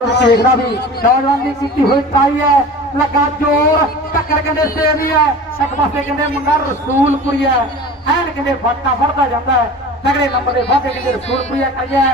ਦੇਖਦਾ ਵੀ ਨੌਜਵਾਨ ਦੀ ਕੀਤੀ ਹੋਈ ਟਰਾਈ ਹੈ, ਲੱਗਾ ਜੋਰ, ਟੱਕਰ ਕਹਿੰਦੇ ਸੇਵ ਦੀ ਹੈ ਇੱਕ ਪਾਸੇ ਕਹਿੰਦੇ ਮੁੰਡਾ ਰਸੂਲਪੁਰੀ ਹੈ। ਐਨ ਕਹਿੰਦੇ ਫੱਟਾ ਫੜਦਾ ਜਾਂਦਾ ਹੈ, ਤਗੜੇ ਨੰਬਰ ਦੇ ਵਾਧੇ ਕਹਿੰਦੇ ਰਸੂਲਪੁਰੀ ਹੈ ਕਰਿਆ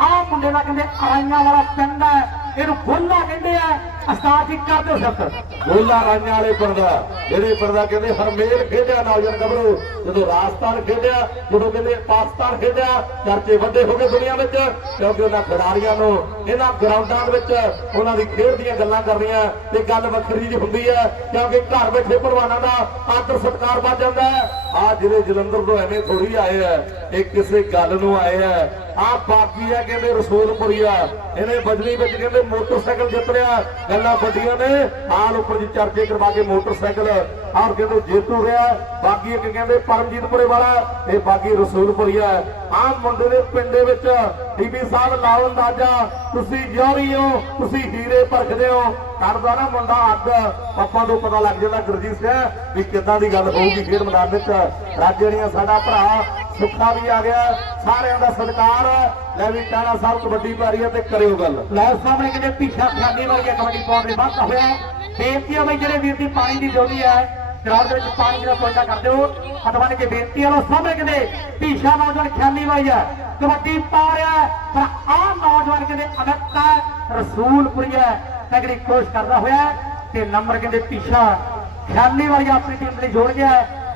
ਆਹ ਮੁੰਡੇ ਦਾ ਕਹਿੰਦੇ ਅਰਾਈਆਂ ਵਾਲਾ ਪਿੰਡ ਹੈ, ਇਹਨੂੰ ਗੋਲਾ ਕਹਿੰਦੇ ਆ। ਉਸਤਾਦ ਜੀ ਕਰ ਦਿਓ ਸੱਤ ਗੋਲਾ ਰਾਈਆਂ ਵਾਲੇ ਪਰਦਾ ਜਿਹੜੇ ਪਰਦਾ ਕਹਿੰਦੇ, ਹਰਮੇਲ ਖੇਡਿਆ ਨੌਜਵਾਨ ਗੱਭਰੂ ਜਦੋਂ ਰਾਜਸਥਾਨ ਖੇਡਿਆ ਜਦੋਂ ਕਹਿੰਦੇ, ਪਾਕਿਸਤਾਨ ਖੇਡਿਆ, ਚਰਚੇ ਵੱਡੇ ਹੋ ਗਏ ਦੁਨੀਆ ਵਿੱਚ, ਕਿਉਂਕਿ ਉਹਨਾਂ ਖਿਡਾਰੀਆਂ ਨੂੰ, ਇਹਨਾਂ ਗਰਾਊਂਡਾਂ ਵਿੱਚ ਉਹਨਾਂ ਦੀ ਖੇਡ ਦੀਆਂ ਗੱਲਾਂ ਕਰਨੀਆਂ, ਤੇ ਗੱਲ ਵੱਖਰੀ ਜਿਹੀ ਹੁੰਦੀ ਹੈ, ਕਿਉਂਕਿ ਘਰ ਬੈਠੇ ਪਹਿਲਵਾਨਾਂ ਦਾ ਆਦਰ ਸਤਿਕਾਰ ਵੱਧ ਜਾਂਦਾ ਹੈ। ਆ ਜਿਹੜੇ ਜਲੰਧਰ ਤੋਂ ਐਵੇਂ ਥੋੜੀ ਆਏ ਆ ਇਹ ਕਿਸੇ ਗੱਲ ਨੂੰ ਆਏ ਆ ਆ ਬਾਕੀ ਆ, ਕਹਿੰਦੇ ਰਸੂਲਪੁਰੀਆ ਇਹਨੇ ਬਜਰੀ ਵਿੱਚ ਕਹਿੰਦੇ ਮੋਟਰਸਾਈਕਲ ਜਿੱਤ ਲਿਆ। ਗੱਲਾਂ ਵੱਡੀਆਂ ਨੇ। ਹਾਲ ਉੱਪਰ ਜੀ ਚਰਚੇ ਕਰਵਾ ਕੇ ਮੋਟਰਸਾਈਕਲ। ਆਹ ਕਹਿੰਦੇ ਜੇਤੂ ਰਿਹਾ। ਬਾਕੀ ਇੱਕ ਕਹਿੰਦੇ ਪਰਮਜੀਤਪੁਰੇ ਵਾਲਾ। ਇਹ ਬਾਕੀ ਰਸੂਲਪੁਰੀਆ ਆ। ਮੁੰਡੇ ਦੇ ਪਿੰਡੇ ਵਿੱਚ ਟੀਵੀ ਸਾਹਿਬ ਲਾਓ ਅੰਦਾਜ਼ਾ। ਤੁਸੀਂ ਜੋਰੀ ਹੋ, ਤੁਸੀਂ ਹੀਰੇ ਪਰਖਦੇ ਹੋ। ਕਰਦਾ ਨਾ ਮੁੰਡਾ ਅੱਗ। ਪੱਪਾਂ ਤੋਂ ਪਤਾ ਲੱਗ ਜਾਂਦਾ ਗੁਰਜੀਤ ਸਿੰਘ ਵੀ ਕਿੱਦਾਂ ਦੀ ਗੱਲ ਹੋਊਗੀ ਖੇਡ ਮੈਦਾਨ ਵਿੱਚ। ਰਾਜਣੀਆਂ ਸਾਡਾ ਭਰਾ ਸੁੱਖਾ ਵੀ ਆ ਗਿਆ, ਸਾਰਿਆਂ ਦਾ ਸਤਿਕਾਰ। ਲੈ ਵੀ ਟਾਣਾ ਸਾਹਿਬ ਕਬੱਡੀ ਪਾਰੀ ਹੈ ਤੇ ਕਰਿਓ ਗੱਲ। ਲਓ ਸਾਹਮਣੇ ਕਹਿੰਦੇ ਪੀਛਾ ਖਾਲੀ ਵਾਲੀ ਕਬੱਡੀ ਪਾਉਣ ਦੇ ਵਾਧਾ ਹੋਇਆ। ਬੇਨਤੀ ਹੈ ਬਈ ਜਿਹੜੇ ਵੀਰ ਦੀ ਪਾਣੀ ਦੀ ਡੋਲੀ ਹੈ ਗਰਾਊਂਡ ਦੇ ਵਿੱਚ ਪਾਣੀ ਦਾ ਪਹੁੰਚਾ ਕਰ ਦਿਓ। ਹਟਵਾਨ ਕੇ ਬੇਨਤੀ ਹੈ ਲਓ, ਸਾਹਮਣੇ ਕਹਿੰਦੇ ਪੀਛਾ ਨੌਜਵਾਨ ਖਾਲੀ ਵਾਲੀ ਹੈ ਕਬੱਡੀ ਪਾ ਰਿਹਾ ਪਰ ਆਹ ਨੌਜਵਾਨ ਕਹਿੰਦੇ ਅਗੱਤਾ ਰਸੂਲਪੁਰੀ ਹੈ ਤਗੜੀ ਕੋਸ਼ਿਸ਼ ਕਰਦਾ ਹੋਇਆ ਹੈ ਤੇ ਨੰਬਰ ਕਹਿੰਦੇ ਪੀਛਾ ਖਾਲੀ ਵਾਲੀ ਆਪਣੀ ਟੀਮ ਲਈ ਜੋੜ ਗਿਆ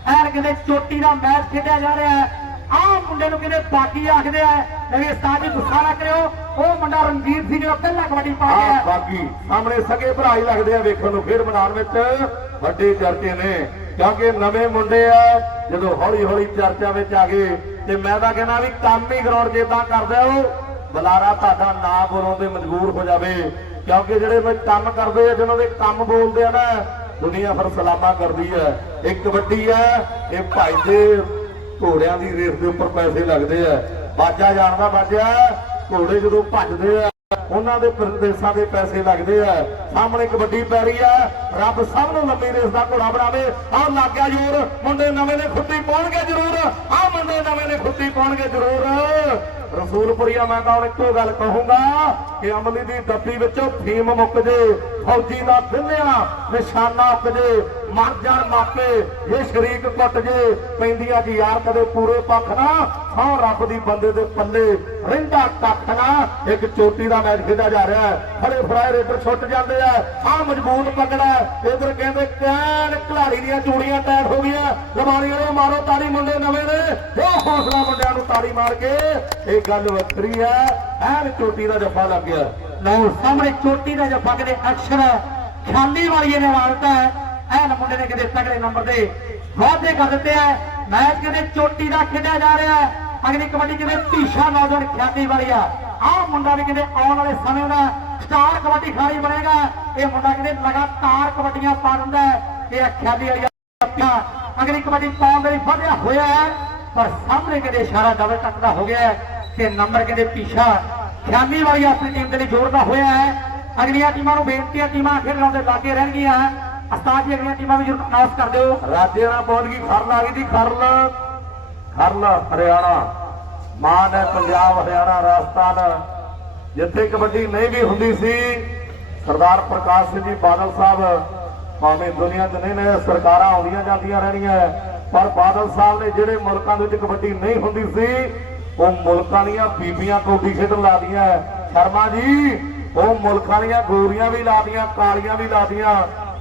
ਐਨ ਕਹਿੰਦੇ ਚੋਟੀ ਦਾ ਮੈਚ ਖੇਡਿਆ ਜਾ ਰਿਹਾ ਹੈ। ਆਹ ਮੁੰਡੇ ਨੂੰ ਕਹਿੰਦੇ ਬਾਗੀ ਆਖਦੇ ਆ? ਮੇਰੇ ਉਸਤਾਦ ਜੀ ਗੁੱਸਾ ਨਾ ਕਰਿਓ। ਉਹ ਮੁੰਡਾ ਰਣਜੀਤ ਸਿੰਘ ਜਿਹੜਾ ਪਹਿਲਾਂ ਕਬੱਡੀ ਪਾ ਆ ਗਿਆ ਬਾਕੀ ਸਾਹਮਣੇ ਸਕੇ ਭਰਾ ਹੀ ਲੱਗਦੇ ਆ ਵੇਖਣ ਨੂੰ ਖੇਡ ਮੈਦਾਨ ਵਿੱਚ ਵੱਡੇ ਚਰਚੇ ਨੇ। ਕਿਉਂਕਿ ਨਵੇਂ ਮੁੰਡੇ ਆ, ਜਦੋਂ ਹੌਲੀ ਹੌਲੀ ਚਰਚਾ ਵਿੱਚ ਆ ਗਏ, ਤੇ ਮੈਂ ਤਾਂ ਕਹਿੰਦਾ ਵੀ ਕੰਮ ਹੀ ਗਰਾਊਂਡ ਜਿੱਦਾਂ ਕਰਦੇ ਹੋ ਬੁਲਾਰਾ ਤੁਹਾਡਾ ਨਾ ਬੋਲਣ ਤੇ ਮਜਬੂਰ ਹੋ ਜਾਵੇ। ਕਿਉਂਕਿ ਜਿਹੜੇ ਵਿੱਚ ਕੰਮ ਕਰਦੇ ਆ, ਜਿਹਨਾਂ ਦੇ ਕੰਮ ਬੋਲਦੇ ਆ ਨਾ, ਦੁਨੀਆ ਫਿਰ ਸਲਾਮਾ ਕਰਦੀ ਹੈ ਇਹ ਕਬੱਡੀ ਹੈ ਇਹ ਭਾਈ ਦੇ ਘੋੜਿਆਂ ਦੀ ਰੇਸ ਦੇ ਉੱਪਰ ਪੈਸੇ ਲੱਗਦੇ ਆ। ਬਾਜਾ ਜਾਣਦਾ ਬਾਜਾ ਘੋੜੇ ਜਦੋਂ ਭੱਜਦੇ ਆ, ਉਹਨਾਂ ਦੇ ਪ੍ਰਦੇਸ਼ਾਂ ਦੇ ਪੈਸੇ ਲੱਗਦੇ ਆ। ਸਾਹਮਣੇ ਕਬੱਡੀ ਪੈ ਰਹੀ ਆ, ਰੱਬ ਸਭ ਨੂੰ ਲੰਮੀ ਰੇਸ ਦਾ ਘੋੜਾ ਬਣਾਵੇ। ਆਹ ਲੱਗ ਗਿਆ ਜ਼ੋਰ, ਮੁੰਡੇ ਨਵੇਂ ਨੇ ਖੁੱਦੀ ਪਾਉਣਗੇ ਜ਼ਰੂਰ। ਆਹ ਮੁੰਡੇ ਨਵੇਂ ਨੇ ਖੁੱਦੀ ਪਾਉਣਗੇ ਜ਼ਰੂਰ। ਰਸੂਲਪੁਰੀਆ ਮੈਂ ਤਾਂ ਇੱਕੋ ਗੱਲ ਕਹੂੰਗਾ ਕਿ ਅਮਲੀ ਦੀ ਡੱਬੀ ਵਿੱਚੋਂ ਫੀਮ ਮੁੱਕ ਜੇ, ਫੌਜੀ ਦਾ ਫਿੰਨਿਆ ਨਿਸ਼ਾਨਾ ਉੱਕ ਜੇ, ਮਰ ਜਾਣ ਮਾਪੇ, ਇਹ ਸ਼ਰੀਕ ਕੁੱਟ ਜੇ, ਪੈਂਦੀਆਂ ਜੀ ਯਾਰ ਕਦੇ ਪੂਰੇ ਪੱਖ ਨਾ, ਸੌ ਰੱਬ ਦੀ ਬੰਦੇ ਦੇ ਪੱਲੇ ਰਹਿੰਦਾ ਕੱਖ ਨਾ, ਇੱਕ ਚੋਟੀ ਦਾ ਮੈਚ ਖੇਡਿਆ ਜਾ ਰਿਹਾ ਹੈ, ਫੜੇ ਫੜਾਏ ਰੇਡਰ ਛੁੱਟ ਜਾਂਦੇ ਆ ਆ ਮਜ਼ਬੂਤ ਪਕੜਾ ਇਧਰ ਕਹਿੰਦੇ ਕੈਨ ਖਿਲਾੜੀ ਦੀਆਂ ਚੂੜੀਆਂ ਟੈਟ ਹੋ ਗਈਆਂ ਲਮਾਰੀਆਂ ਨੂੰ ਮਾਰੋ ਤਾੜੀ ਮੁੰਡੇ ਨਵੇਂ ਨੇ ਜੋ ਹੌਸਲਾ ਮੁੰਡਿਆਂ ਤਾੜੀ ਮਾਰ ਕੇ, ਇਹ ਗੱਲ ਵੱਖਰੀ ਹੈ। ਐਨ ਚੋਟੀ ਦਾ ਜੱਫਾ ਲੱਗ ਗਿਆ। ਲਓ, ਸਾਹਮਣੇ ਚੋਟੀ ਦਾ ਜੱਫਾ ਕਹਿੰਦੇ ਅਕਸ਼ਰ ਖਾਲੀ ਵਾਲੀ ਇਹਨੇ ਮਾਰਤਾ ਐਨ ਮੁੰਡੇ ਨੇ ਕਹਿੰਦੇ ਤਗੜੇ ਨੰਬਰ ਦੇ ਵਾਅਦੇ ਕਰ ਦਿੱਤੇ ਆ ਮੈਚ ਕਹਿੰਦੇ ਚੋਟੀ ਦਾ ਖੇਡਿਆ ਜਾ ਰਿਹਾ ਅਗਲੀ ਕਬੱਡੀ ਕਹਿੰਦੇ ਧੀਸ਼ਾ ਨੌਜਵਾਨ ਖਾਲੀ ਵਾਲੀ ਆ। ਆਹ ਮੁੰਡਾ ਵੀ ਕਹਿੰਦੇ ਆਉਣ ਵਾਲੇ ਸਮੇਂ ਦਾ ਸਟਾਰ ਕਬੱਡੀ ਖਾਲੀ ਬਣੇਗਾ। ਇਹ ਮੁੰਡਾ ਕਹਿੰਦੇ ਲਗਾਤਾਰ ਕਬੱਡੀਆਂ ਪਾ ਦਿੰਦਾ ਇਹ ਖਿਆਲੀ ਵਾਲੀ ਆ। ਅਗਲੀ ਕਬੱਡੀ ਪਾਉਣ ਦੇ ਲਈ ਵਧਿਆ ਹੋਇਆ ਹੈ। ਪਰ ਸਾਹਮਣੇ ਕਹਿੰਦੇ ਇਸ਼ਾਰਾ ਡਬਲ ਟੱਕ ਦਾ ਹੋ ਗਿਆ ਤੇ ਨੰਬਰ ਕਹਿੰਦੇ ਪੀਛਾ। ਖਿਆਲੀ ਵਾਲੀ ਆਪਣੀ ਟੀਮ ਦੇ ਲਈ ਜੋੜਦਾ ਹੋਇਆ ਹੈ। ਅਗਲੀਆਂ ਟੀਮਾਂ ਨੂੰ ਬੇਨਤੀ ਹੈ, ਟੀਮਾਂ ਖੇਡ ਲਾਉਂਦੇ ਲਾਗੇ ਰਹਿਣਗੀਆਂ। ਉਸਤਾਦ ਜੀ, ਅਗਲੀਆਂ ਟੀਮਾਂ ਵੀ ਜਰੂਰ ਅਨਾਉਂਸ ਕਰ ਦਿਓ। ਰਾਜੇ ਨਾਲ ਪਹੁੰਚ ਗਈ ਖਰਨ ਆ ਗਈ ਦੀ ਖਰਨ ਖਰਨ ਹਰਿਆਣਾ। ਮਾਨ ਹੈ ਪੰਜਾਬ, ਹਰਿਆਣਾ, ਰਾਜਸਥਾਨ। ਜਿੱਥੇ ਕਬੱਡੀ ਨਹੀਂ ਵੀ ਹੁੰਦੀ ਸੀ, ਸਰਦਾਰ ਪ੍ਰਕਾਸ਼ ਸਿੰਘ ਜੀ ਬਾਦਲ ਸਾਹਿਬ, ਭਾਵੇਂ ਦੁਨੀਆ 'ਚ ਨਹੀਂ ਨੇ, ਸਰਕਾਰਾਂ ਆਉਂਦੀਆਂ ਜਾਂਦੀਆਂ ਰਹਿਣੀਆਂ। ਪਰ ਬਾਦਲ ਸਾਹਿਬ ਨੇ ਜਿਹੜੇ ਮੁਲਕਾਂ ਦੇ ਵਿੱਚ ਕਬੱਡੀ ਨਹੀਂ ਹੁੰਦੀ ਸੀ, ਉਹ ਮੁਲਕਾਂ ਦੀਆਂ ਬੀਬੀਆਂ ਕਬੱਡੀ ਖੇਡਣ ਲਾਦੀਆਂ ਸ਼ਰਮਾ ਜੀ, ਉਹ ਮੁਲਕਾਂ ਦੀਆਂ ਗੋਰੀਆਂ ਵੀ ਲਾਦੀਆਂ ਕਾਲੀਆਂ ਵੀ ਲਾਦੀਆਂ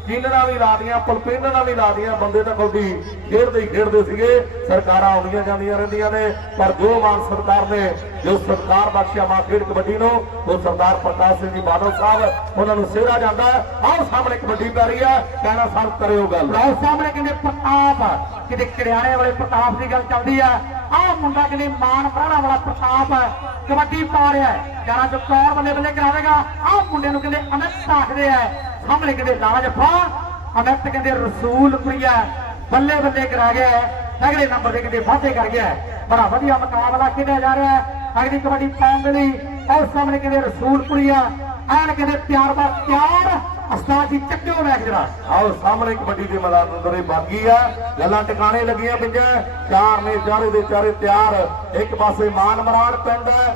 ਕਿੰਨਣਾ ਵੀ ਲਾਦੀਆਂ ਪਲਪਿੰਨਣਾ ਵੀ ਲਾਦੀਆਂ ਬੰਦੇ ਤਾਂ ਕਬੱਡੀ ਖੇਡਦੇ ਹੀ ਖੇਡਦੇ ਸੀਗੇ। ਸਰਕਾਰਾਂ ਆਉਂਦੀਆਂ ਜਾਂਦੀਆਂ ਰਹਿੰਦੀਆਂ ਨੇ। ਪਰ ਜੋ ਮਾਨ ਸਰਕਾਰ ਨੇ, ਜੋ ਸਰਕਾਰ ਬਖਸ਼ਿਆ ਮਾ ਖੇਡ ਕਬੱਡੀ ਨੂੰ, ਉਹ ਸਰਦਾਰ ਪ੍ਰਕਾਸ਼ ਸਿੰਘ ਜੀ ਬਾਦਲ ਸਾਹਿਬ, ਉਹਨਾਂ ਨੂੰ ਸਿਹਰਾ ਜਾਂਦਾ ਹੈ। ਸਾਹਮਣੇ ਕਬੱਡੀ ਪੈ ਰਹੀ ਹੈ। ਕਹਿਣਾ ਸਭ ਕਰਿਓ ਗੱਲ। ਲਓ ਸਾਹਮਣੇ ਕਹਿੰਦੇ ਪ੍ਰਤਾਪ, ਕਿਤੇ ਕਿਰਿਆਣੇ ਵਾਲੇ ਪ੍ਰਤਾਪ ਦੀ ਗੱਲ ਚੱਲਦੀ ਆ ਆਹ ਮੁੰਡਾ ਕਹਿੰਦੇ ਮਾਨ ਪ੍ਰਾਣਾ ਵਾਲਾ ਪ੍ਰਤਾਪ ਹੈ ਕਬੱਡੀ ਪਾ ਰਿਹਾ ਹੈ। ਚਾਰਾਂ ਚ ਕੌਣ ਬੱਲੇ ਬੱਲੇ ਕਰਾਵੇਗਾ ਆਹ ਮੁੰਡੇ ਨੂੰ ਕਹਿੰਦੇ ਅਨੰਤ ਆਖਦੇ ਆ ਸਾਹਮਣੇ ਕਹਿੰਦੇ ਲਾਲਾ ਜੱਫਾ ਅਨੰਤ ਕਹਿੰਦੇ, ਰਸੂਲ ਪ੍ਰਿਆ। ਬੱਲੇ ਬੱਲੇ ਕਰਾ ਗਿਆ ਅਗਲੇ ਨੰਬਰ ਦੇ ਕਹਿੰਦੇ, ਵਾਧੇ ਕਰ ਗਿਆ ਬੜਾ ਵਧੀਆ ਮੁਕਾਬਲਾ ਖੇਡਿਆ ਜਾ ਰਿਹਾ ਅਗਲੀ ਕਬੱਡੀ ਪਾਉਣ ਦੇ ਲਈ ਉਹ ਸਾਹਮਣੇ ਕਹਿੰਦੇ ਰਸੂਲਪੁਰੀਆ ਐਨ ਕਹਿੰਦੇ ਪਿਆਰ ਦਾ ਪਿਆਰ ਉਸਤਾਦ ਜੀ ਚੱਕਿਓ ਮੈਚ ਜਰਾ ਆਓ, ਸਾਹਮਣੇ ਕਬੱਡੀ ਦੇ ਮੈਦਾਨ ਅੰਦਰ ਇਹ ਬਾਗੀ ਆ। ਗੱਲਾਂ ਟਿਕਾਣੇ ਲੱਗੀਆਂ ਪਈਆਂ। ਚਾਰ ਨੇ ਚਾਰੇ ਦੇ ਚਾਰੇ ਤਿਆਰ। ਇੱਕ ਪਾਸੇ ਮਾਨ ਮਰਾਣ ਪਿੰਡ। ਹੈ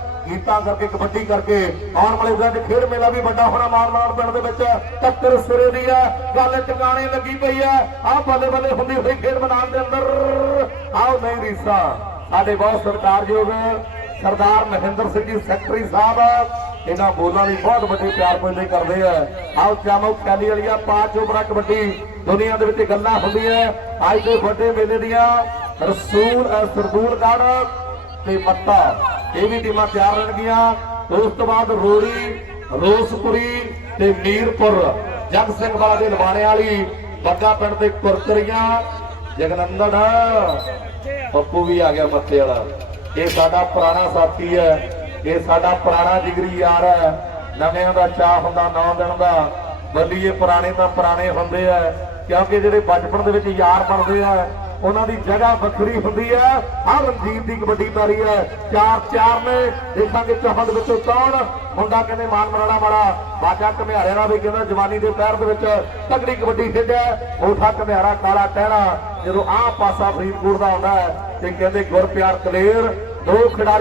ਕਰਕੇ ਕਬੱਡੀ ਕਰਕੇ। ਆਉਣ ਵਾਲੇ ਦਿਨਾਂ ਖੇਡ ਮੇਲਾ ਵੀ ਵੱਡਾ ਹੋਣਾ ਮਾਨ ਮਰਾਣ ਪਿੰਡ ਦੇ ਵਿੱਚ। ਟੱਕਰ ਸਿਰੇ ਦੀ ਆ। ਗੱਲ ਟਿਕਾਣੇ ਲੱਗੀ ਪਈ ਆ। ਆ ਬੱਲੇ ਬੱਲੇ ਹੁੰਦੀ ਹੋਈ ਖੇਡ ਮੈਦਾਨ ਦੇ ਅੰਦਰ। ਆਓ, ਨਹੀਂ ਰੀਸਾ। ਸਾਡੇ ਬਹੁਤ ਸਰਕਾਰਯੋਗ ਸਰਦਾਰ ਮਹਿੰਦਰ ਸਿੰਘ ਜੀ ਸੈਕਟਰੀ ਸਾਹਿਬ ਇਹਨਾਂ ਬੋਲਾਂ ਲਈ ਬਹੁਤ ਵੱਡੇ ਪਿਆਰ ਪੁੱਜਦੇ ਕਰਦੇ ਆ। ਆਓ ਚਾਮੋ ਖਿਆਲੀ ਵਾਲੀਆ ਪਾঁਚ ਉਮਰਾਂ ਕਬੱਡੀ ਦੁਨੀਆ ਦੇ ਵਿੱਚ ਗੱਲਾਂ ਹੁੰਦੀਆਂ। ਅੱਜ ਦੇ ਵੱਡੇ ਮੇਲੇ ਦੀਆਂ ਰਸੂਲ ਅ, ਤੇ ਮੱਤਾ ਇਹ ਵੀ ਟੀਮਾਂ ਤਿਆਰ ਰਹਿਣਗੀਆਂ। ਉਸ ਤੋਂ ਬਾਅਦ ਰੋੜੀ ਰੋਸਪੁਰੀ ਤੇ ਮੀਰਪੁਰ ਜਗ ਸਿੰਘ ਵਾਲਾ ਦੇ ਲਵਾਣੇ ਵਾਲੀ ਬੱਗਾ ਪਿੰਡ ਤੇ ਕੁਰਕਰੀਆਂ ਜਗਨੰਦਨ ਪੱਪੂ ਵੀ ਆ ਗਿਆ ਮੱਥੇ ਵਾਲਾ। ਇਹ ਸਾਡਾ ਪੁਰਾਣਾ ਸਾਥੀ ਹੈ। ਇਹ ਸਾਡਾ ਪੁਰਾਣਾ ਜਿਗਰੀ ਯਾਰ ਹੈ। ਨਵਿਆਂ ਦਾ ਚਾਹ ਹੁੰਦਾ, ਨੌ ਦਿਨ ਦਾ। ਬੱਲੀਏ ਪੁਰਾਣੇ ਤਾਂ ਪੁਰਾਣੇ ਹੁੰਦੇ ਆ। ਕਿਉਂਕਿ ਜਿਹੜੇ ਬਚਪਨ ਦੇ ਵਿੱਚ ਯਾਰ ਬਣਦੇ ਆ, ਉਹਨਾਂ ਦੀ ਜਗ੍ਹਾ ਵੱਖਰੀ ਹੁੰਦੀ ਹੈ ਆ ਰਣਜੀਤ ਦੀ ਕਬੱਡੀ ਤਾਰੀ ਹੈ। ਚਾਰ ਚਾਰ ਨੇ। ਦੇਖਾਂਗੇ ਚੌਹਾਂ ਦੇ ਵਿੱਚੋਂ ਕੌਣ ਮੁੰਡਾ ਕਹਿੰਦੇ ਮਾਨ ਮਰਾਣਾ ਵਾਲਾ। ਬਾਜਾ ਘਮਿਆਰਿਆਂ ਦਾ ਵੀ ਕਹਿੰਦਾ, ਜਵਾਨੀ ਦੇ ਪੈਰ ਦੇ ਵਿੱਚ ਤਗੜੀ ਕਬੱਡੀ ਖੇਡਿਆ। ਉਠਾ ਘਮਿਆਰਾ ਕਾਲਾ ਟਹਿਣਾ ਜਦੋਂ ਆਹ ਪਾਸਾ ਫਰੀਦਕੋਟ ਦਾ ਆਉਂਦਾ ਹੈ ਤੇ ਕਹਿੰਦੇ ਗੁਰਪਿਆਰ ਕਲੇਰ ਦੋ ਖਿਡਾਰੀ